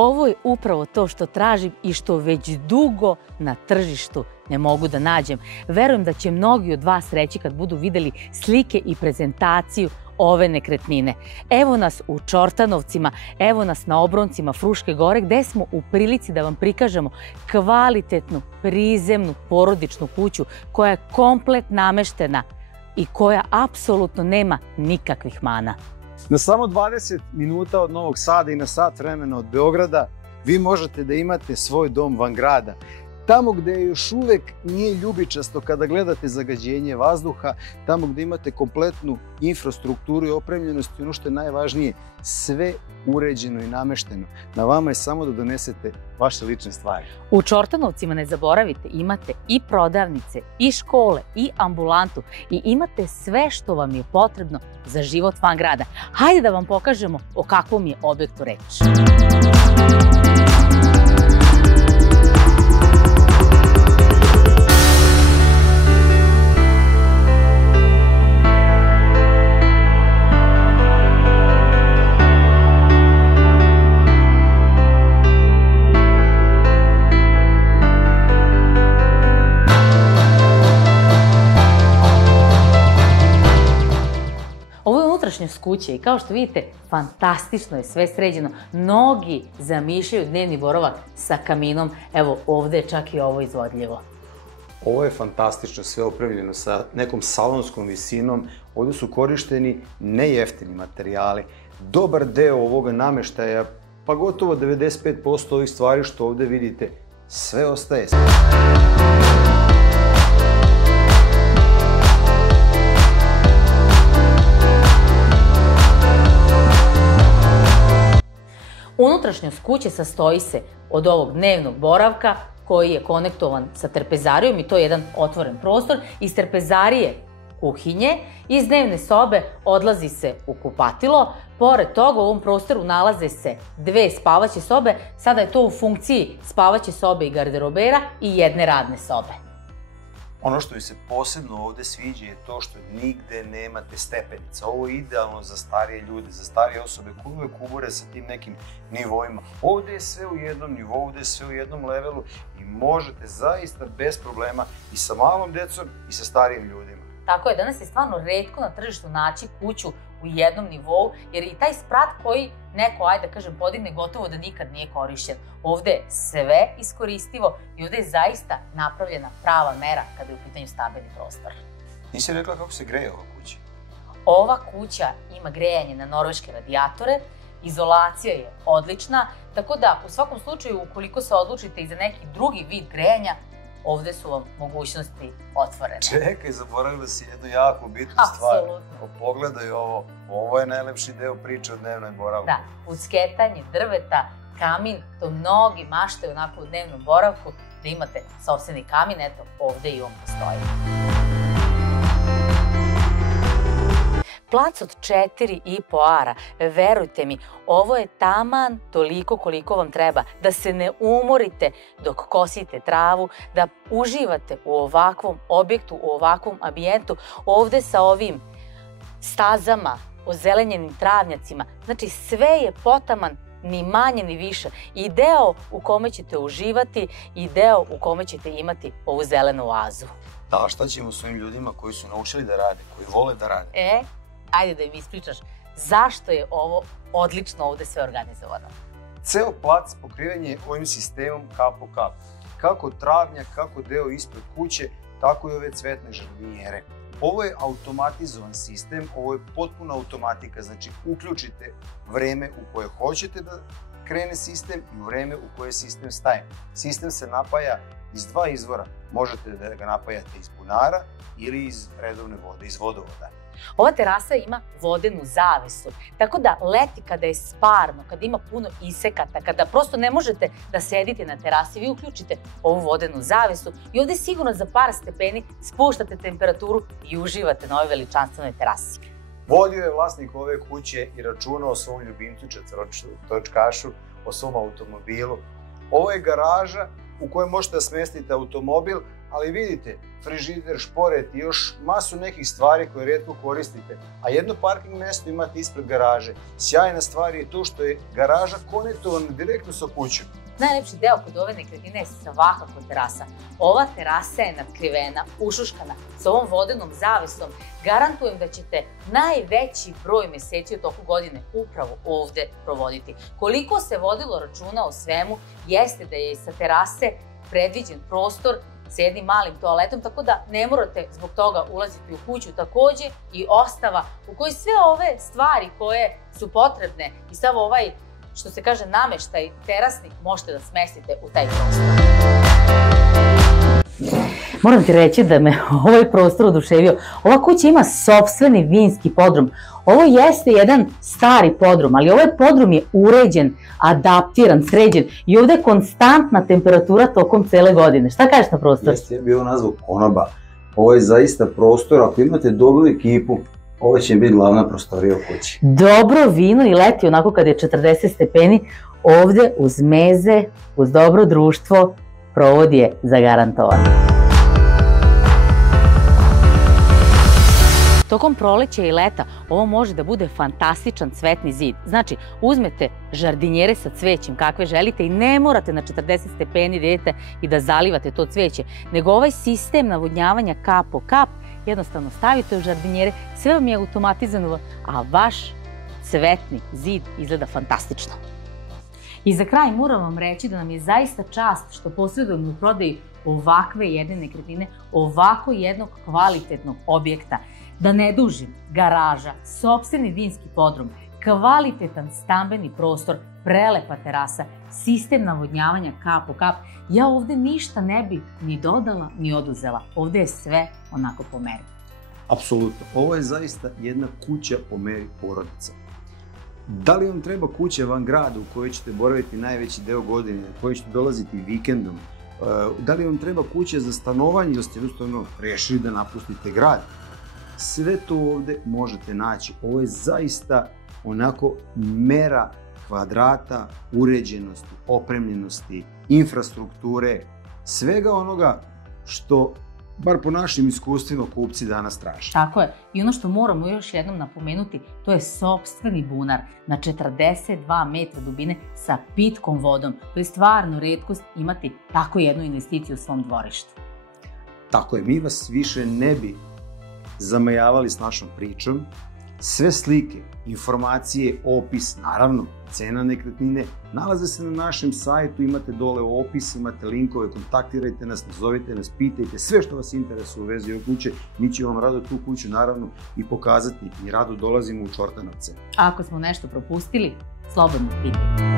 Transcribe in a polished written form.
Ovo je upravo to što tražim i što već dugo na tržištu ne mogu da nađem. Verujem da će mnogi od vas reći kad budu videli slike i prezentaciju ove nekretnine. Evo nas u Čortanovcima, evo nas na obroncima Fruške gore, gde smo u prilici da vam prikažemo kvalitetnu, prizemnu, porodičnu kuću koja je komplet nameštena i koja apsolutno nema nikakvih mana. Na samo 20 minuta od Novog Sada i na sat vremena od Beograda vi možete da imate svoj dom van grada. Tamo gde još uvek nije ljubičasto kada gledate zagađenje vazduha, tamo gde imate kompletnu infrastrukturu i opremljenost i ono što je najvažnije, sve uređeno i namešteno. Na vama je samo da donesete vaše lične stvari. U Čortanovcima, ne zaboravite, imate i prodavnice, i škole, i ambulantu i imate sve što vam je potrebno za život van grada. Hajde da vam pokažemo o kakvom je objektu reč. Unutrašnjost kuće i kao što vidite, fantastično je sve sređeno. Mnogi zamišljaju dnevni boravak sa kaminom. Evo, ovde je čak i ovo izvodljivo. Ovo je fantastično, sve opremljeno sa nekom salonskom visinom. Ovde su korišteni nejeftini materijali. Dobar deo ovoga nameštaja, pa gotovo 95% ovih stvari što ovde vidite, sve ostaje. Unutrašnjost kuće sastoji se od ovog dnevnog boravka koji je konektovan sa trpezarijom i to je jedan otvoren prostor. Iz trpezarije kuhinje, iz dnevne sobe odlazi se u kupatilo. Pored toga u ovom prostoru nalaze se dve spavaće sobe. Sada je to u funkciji spavaće sobe i garderobera i jedne radne sobe. Ono što mi se posebno ovde sviđa je to što nigde nemate stepenica. Ovo je idealno za starije ljude, za starije osobe koji uvek ubore sa tim nekim nivoima. Ovde je sve u jednom nivou, ovde je sve u jednom levelu i možete zaista bez problema i sa malom decom i sa starijim ljudima. Tako je, danas je stvarno retko na tržištu naći kuću u jednom nivou, jer i taj sprat koji neko, ajde da kažem, podigne gotovo da nikad nije korišćen. Ovde je sve iskoristivo i ovde je zaista napravljena prava mera kada je u pitanju stambeni prostor. Nisi rekla kako se greje ova kuća? Ova kuća ima grejanje na norveške radijatore, izolacija je odlična, tako da u svakom slučaju ukoliko se odlučite i za neki drugi vid grejanja, ovde su vam mogućnosti otvorene. Čekaj, zaboravila si jednu jako bitnu stvar. Apsolutno. Pogledaj ovo, ovo je najlepši deo priče o dnevnoj boravku. Da, usketanje drveta, kamin, to mnogi maštaju onako u dnevnom boravku, da imate sopstveni kamin, eto, ovde i on postoji. Plac od 4,5 ara, verujte mi, ovo je taman toliko koliko vam treba, da se ne umorite dok kosite travu, da uživate u ovakvom objektu, u ovakvom ambijentu, ovde sa ovim stazama, ozelenjenim travnjacima, znači sve je potaman, ni manje ni više. I deo u kome ćete uživati i deo u kome ćete imati ovu zelenu oazu. Da, šta ćemo s ovim ljudima koji su naučili da rade, koji vole da rade? Ajde da im ispričaš zašto je ovo odlično ovde sve organizovano. Ceo plac pokriven je ovim sistemom kap po kap. Kako travnjak, kako deo ispred kuće, tako i ove cvetne žardinjere. Ovo je automatizovan sistem, ovo je potpuna automatika, znači uključite vreme u koje hoćete da krene sistem i vreme u koje sistem staje. Sistem se napaja iz dva izvora. Možete da ga napajate iz bunara ili iz redovne vode, iz vodovoda. Ova terasa ima vodenu zavesu, tako da leti kada je sparno, kada ima puno isekata, kada prosto ne možete da sedite na terasi, vi uključite ovu vodenu zavesu i ovde sigurno za par stepeni spuštate temperaturu i uživate na ovoj veličanstvenoj terasi. Vodio je vlasnik ove kuće i računao o svom ljubimcu točkašu, o svom automobilu. Ovo je garaža u kojoj možete da smestite automobil, ali vidite, frižider, šporet i još masu nekih stvari koje rijetko koristite, a jedno parking mjesto imate ispred garaže. Sjajna stvar je to što je garaža konektovana direktno sa kućom. Najlepši deo kod ove nekretnine je svakako terasa. Ova terasa je natkrivena, ušuškana, s ovom vodenom zavesom. Garantujem da ćete najveći broj meseci u toku godine upravo ovde provoditi. Koliko se vodilo računa o svemu, jeste da je sa terase predviđen prostor s jednim malim toaletom, tako da ne morate zbog toga ulaziti u kuću. Takođe i ostava u kojoj sve ove stvari koje su potrebne i sav ovaj, što se kaže, nameštaj terasni, možete da smestite u taj prostor. Moram ti reći da me ovaj prostor oduševio. Ova kuća ima sopstveni vinski podrum. Ovo jeste jedan stari podrum, ali ovaj podrum je uređen, adaptiran, sređen i ovde je konstantna temperatura tokom cele godine. Šta kažeš na prostor? Jeste, ja bih ovo nazvao konoba. Ovo je zaista prostor, ako imate dobru ekipu, ovo će biti glavna prostorija u kući. Dobro vino i leti, onako kad je 40 stepeni, ovde uz meze, uz dobro društvo, provod je zagarantovan. Tokom proleća i leta ovo može da bude fantastičan cvetni zid. Znači, uzmete žardinjere sa cvećem kakve želite i ne morate na 40 stepeni da idete i da zalivate to cveće, nego ovaj sistem navodnjavanja kap po kap jednostavno stavite u žardinjere, sve vam je automatizovano, a vaš cvetni zid izgleda fantastično. I za kraj moram vam reći da nam je zaista čast što posredujemo u prodaji ovakve jedne nekretnine, ovako jednog kvalitetnog objekta. Da ne dužim, garaža, sopstveni vinski podrum, kvalitetan stambeni prostor, prelepa terasa, sistem navodnjavanja kap po kap. Ja ovde ništa ne bi ni dodala ni oduzela. Ovde je sve onako po meri. Apsolutno. Ovo je zaista jedna kuća po meri porodica. Da li vam treba kuća van grada u kojoj ćete boraviti najveći deo godine, u kojoj ćete dolaziti vikendom? Da li vam treba kuća za stanovanje ili ste jednostavno rešili da napustite grad? Sve to ovde možete naći. Ovo je zaista onako mera kvadrata, uređenosti, opremljenosti, infrastrukture, svega onoga što, bar po našim iskustvima, kupci danas traže. Tako je. I ono što moramo još jednom napomenuti, to je sopstveni bunar na 42 metra dubine sa pitkom vodom. To je stvarno retkost imati tako jednu investiciju u svom dvorištu. Tako je, mi vas više ne bi zamajavali s našom pričom. Sve slike, informacije, opis, naravno, cena nekretnine, nalaze se na našem sajtu, imate dole opis, imate linkove, kontaktirajte nas, nazovite nas, pitajte sve što vas interesuje u vezi ove kuće. Mi ćemo vam rado tu kuću naravno i pokazati i rado dolazimo u Čortanovce. A ako smo nešto propustili, slobodno pitajte.